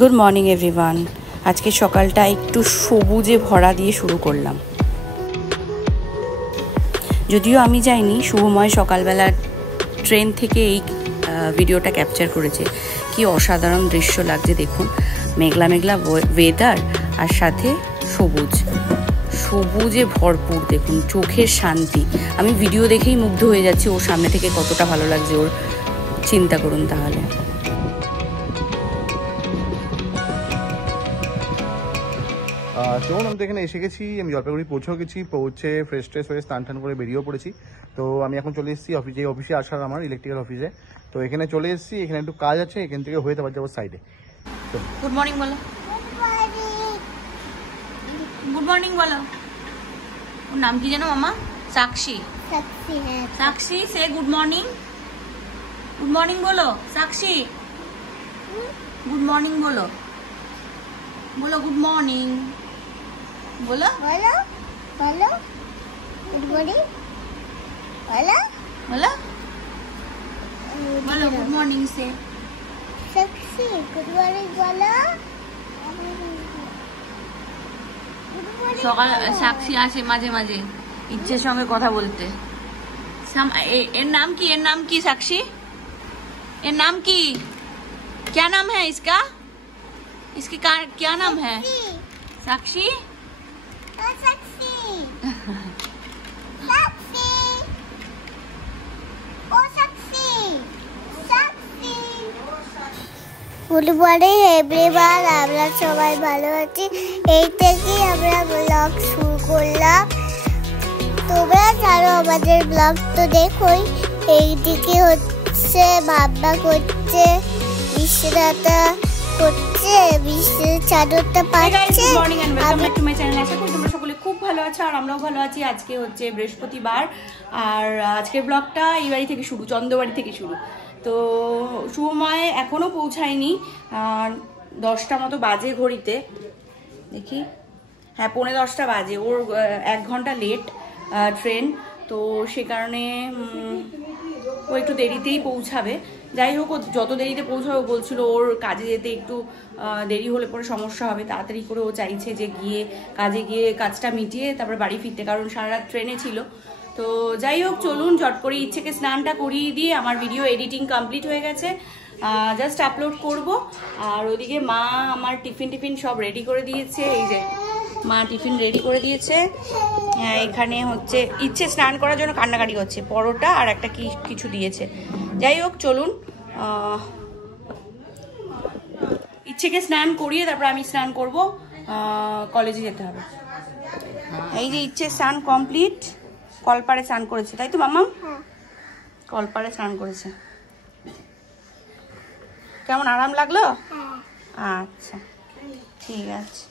Good morning everyone. আজকে সকালটা একটু সবুজে ভরা দিয়ে শুরু করলাম। যদিও আমি যাইনি, শুভময় সকালবেলা ট্রেন থেকে এই ভিডিওটা ক্যাপচার করেছে। কি অসাধারণ দৃশ্য লাগছে দেখুন, মেঘলা মেঘলা ওয়েদার আর সাথে সবুজ, সবুজে ভরপুর। দেখুন চোখের শান্তি। আমি ভিডিও দেখেই মুগ্ধ হয়ে যাচ্ছি, ওর সামনে থেকে কতটা ভালো লাগছে ওর, চিন্তা করুন তাহলে। চলুন, আমি তো এখানে এসে গেছি, আমি জলপাইগুড়ি পৌঁছেও গেছি। পৌঁছে ফ্রেশ ট্রেশ হয়ে স্নান টান করে বেরিয়েও পড়েছি। তো আমি এখন চলে এসেছি অফিসে, অফিসে আসার আমার ইলেকট্রিক্যাল অফিসে। তো এখানে চলে এসেছি, এখানে একটু কাজ আছে, এখান থেকে হয়ে তারপর যাবো সাইডে। গুড মর্নিং বলো, গুড মর্নিং বলো। ওর নাম কি জানো মামা? সাক্ষী। সাক্ষী সে গুড মর্নিং, গুড মর্নিং বলো। সাক্ষী গুড মর্নিং বলো, বলো গুড মর্নিং বলো, বলো বলো গুড মর্নিং বলো, বলো বলো গুড মর্নিং সে। সাক্ষী গুড মর্নিং বলো। সকাল সাক্ষী আসে মাঝে মাঝে ইচ্ছের সঙ্গে কথা বলতে। এর নাম কি, এর নাম কি সাক্ষী? এর নাম কি? क्या नाम है इसका? इसके क्या नाम है? साक्षी। সাক্ষী সাক্ষী ও সাক্ষী সাক্ষী। গুড মর্নিং এভরিওয়ান, আমরা সবাই ভালো আছি। এই থেকেই আমরা ব্লগ শুরু করলাম। তোমরা জানো আমাদের ব্লগ তো দেখোই। এইদিকে হচ্ছে ভাবনা করছে, বিশ্রাতা করছে, বিশ্রের চাদরটা পাচ্ছে। তোমরা সকলে খুব ভালো আছো আর আমরাও ভালো আছি। আজকে হচ্ছে বৃহস্পতিবার আর আজকের ব্লগটা এই বাড়ি থেকে শুরু, চন্দ্রবাড়ি থেকে শুরু। তো শুভময় এখনো পৌঁছায়নি, 10টা মতো বাজে ঘড়িতে, দেখি হ্যাঁ 10:45 বাজে। ওর 1 ঘন্টা লেট ট্রেন, তো সে কারণে ও একটু দেরিতেই পৌঁছাবে। যাই হোক, ও যত দেরিতে পৌঁছাবে, বলছিল ওর কাজে যেতে একটু দেরি হলে পরে সমস্যা হবে। তাড়াতাড়ি করে ও চাইছে যে গিয়ে কাজে গিয়ে কাজটা মিটিয়ে তারপরে বাড়ি ফিরতে, কারণ সারা রাত ট্রেনে ছিল। তো যাই হোক, চলুন ঝট করে ইচ্ছেকে স্নানটা করিয়ে দিয়ে, আমার ভিডিও এডিটিং কমপ্লিট হয়ে গেছে, জাস্ট আপলোড করব। আর ওদিকে মা আমার টিফিন সব রেডি করে দিয়েছে। এই যে মা টিফিন রেডি করে দিয়েছে। এখানে হচ্ছে ইচ্ছে স্নান করার জন্য কান্নাকাটি করছে, পরোটা আর একটা কিছু দিয়েছে। যাই হোক চলুন, ইচ্ছেকে স্নান করিয়ে তারপর আমি স্নান করব, কলেজে যেতে হবে। এই যে ইচ্ছে স্নান কমপ্লিট, কলপাড়ে স্নান করেছে, তাই তো মাম্মা? কলপাড়ে স্নান করেছে। কেমন আরাম লাগলো? আচ্ছা ঠিক আছে।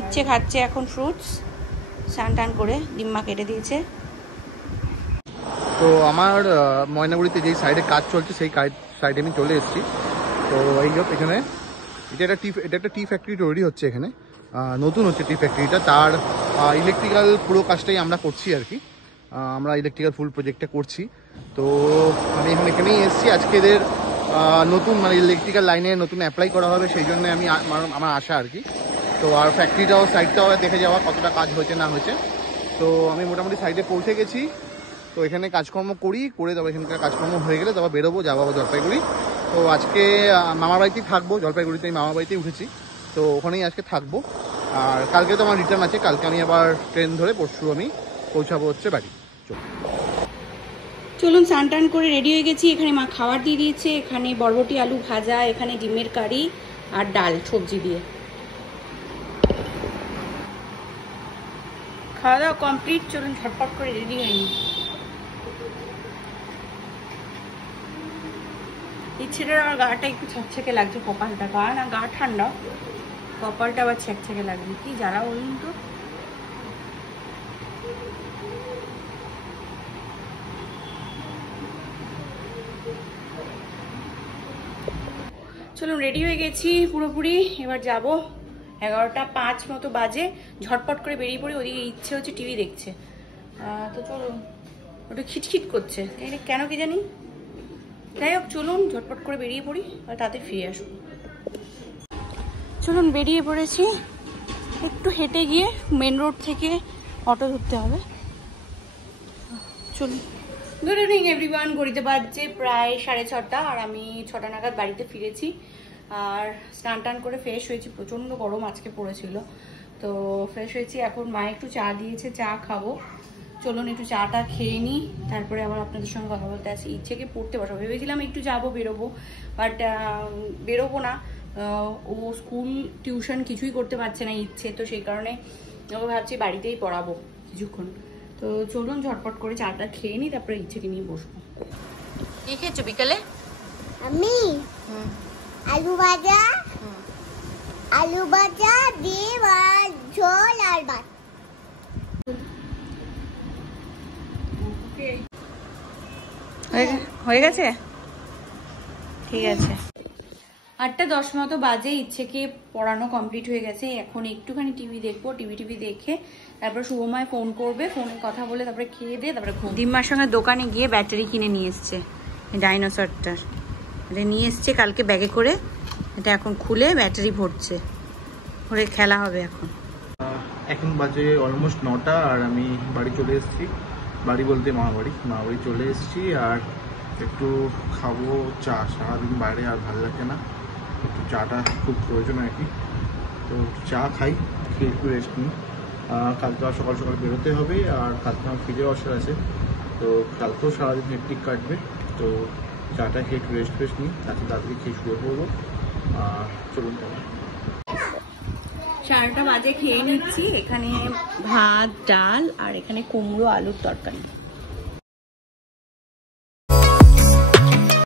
ইচ্ছে খাচ্ছে এখন ফ্রুটস, স্নান টান করে ডিম্মা কেটে দিয়েছে। তো আমার ময়নাগুড়িতে যেই সাইডে কাজ চলছে সেই সাইডে আমি চলে এসেছি। তো এই হোক, এখানে এটা একটা টি ফ্যাক্টরি তৈরি হচ্ছে এখানে, নতুন হচ্ছে টি ফ্যাক্টরিটা। তার ইলেকট্রিক্যাল পুরো কাজটাই আমরা করছি আর কি, আমরা ইলেকট্রিক্যাল ফুল প্রজেক্টটা করছি। তো আমি এখানেই এসেছি। আজকে এদের নতুন মানে ইলেকট্রিক্যাল লাইনে নতুন অ্যাপ্লাই করা হবে, সেই জন্য আমার আশা আর কি। তো আর ফ্যাক্টরিটাও সাইডটাও দেখে যাওয়া কতটা কাজ হয়েছে না হয়েছে। তো আমি মোটামুটি সাইডে পৌঁছে গেছি। তো এখানে কাজকর্ম করে তবে এখানকার কাজকর্ম হয়ে গেলে তবে বেরোবো, যাবো জলপাইগুড়ি। তো আজকে মামার বাড়িতেই থাকবো, জলপাইগুড়িতে আমি মামার বাড়িতেই উঠেছি, তো ওখানেই আজকে থাকবো। আর কালকে তো আমার রিটার্ন আছে, কালকে আমি আবার ট্রেন ধরে পরশু আমি পৌঁছাবো হচ্ছে বাড়ি। চলুন স্নান টান করে রেডি হয়ে গেছি। এখানে মা খাবার দিয়ে দিয়েছে, এখানে বরবটি আলু ভাজা, এখানে ডিমের কারি আর ডাল সবজি দিয়ে। খাওয়া দাওয়া কমপ্লিট, চলুন ঝটপট করে রেডি হয়ে নিই। ইচ্ছেটার আমার গাটা একটু ছ্যাঁকে লাগছে, কপালটা, গা ঠান্ডা, কপালটা আবার ছ্যাঁকে লাগছে, কি জ্বালা বলুন তো। চলুন রেডি হয়ে গেছি পুরোপুরি, এবার যাব। 11টা 5 মতো বাজে, ঝটপট করে বেরিয়ে পড়ি। ওদিকে ইচ্ছে হচ্ছে টিভি দেখছে, তো চলুন। ওটা খিটখিট করছে, কেন কি জানি। যাই হোক চলুন ঝটপট করে বেরিয়ে পড়ি আর তাতে ফিরে আসবো। চলুন বেরিয়ে পড়েছি, একটু হেঁটে গিয়ে মেন রোড থেকে অটো ধরতে হবে। চলুন। গুড ইভিনিং এভরিওয়ান, ঘড়িতে বাজছে প্রায় 6:30 আর আমি 6টা নাগাদ বাড়িতে ফিরেছি। আর স্নান টান করে ফ্রেশ হয়েছি, প্রচণ্ড গরম আজকে পড়েছিল, তো ফ্রেশ হয়েছি। এখন মা একটু চা দিয়েছে, চা খাবো। চলুন একটু চাটা খেয়ে নিই, তারপরে আবার আপনাদের সঙ্গে কথা বলতে আসি। ইচ্ছেকে পড়তে বসাবো ভেবেছিলাম, একটু যাবো বেরোবো, বাট বেরোবো না। ও স্কুল টিউশন কিছুই করতে পারছে না ইচ্ছে, তো সেই কারণে ও ভাবছি বাড়িতেই পড়াবো কিছুক্ষণ। তো চলুন ঝটপট করে চাটা খেয়ে নিই, তারপরে ইচ্ছেকে নিয়ে বসবো। কি খেয়েছো বিকালে? আমি আলু ভাজা, ডিম আর ঝোল আর ভাত। হয়ে গেছে, ঠিক আছে। 8:10 মতো বাজে, ইচ্ছেকে পড়ানো কমপ্লিট হয়ে গেছে। এখন একটুখানি টিভি দেখবো, টিভি দেখে তারপর শুভময় ফোন করবে, ফোনে কথা বলে তারপরে খেয়ে দিয়ে তারপরে ঘুম। ডিম্মার সঙ্গে দোকানে গিয়ে ব্যাটারি কিনে নিয়ে এসছে, ডাইনোসরটার। এটা নিয়ে এসছে কালকে ব্যাগে করে, এটা এখন খুলে ব্যাটারি ভরছে, ভরে খেলা হবে এখন। এখন বাজে অলমোস্ট 9টা আর আমি বাড়ি চলে এসেছি। বাড়ি বলতে মামাবাড়ি চলে এসেছি। আর একটু খাবো চা, সারাদিন বাইরে আর ভালো লাগে না, একটু চাটা খুব প্রয়োজন আর কি। তো চা খাই, খেয়ে একটু রেস্ট নিই। কালকে আর সকাল সকাল বেরোতে হবে, আর কালকে আমার ফিরে আসার আছে, তো কালকেও সারাদিন হেক্টিক কাটবে। তো চাটা খেয়ে একটু রেস্ট নিই, তাড়াতাড়ি খেয়ে শুয়ে পড়বো। আর চলুন তাহলে। 4টা বাজে খেয়ে নিচ্ছি। এখানে ভাত, ডাল আর এখানে কুমড়ো আলুর তরকারি।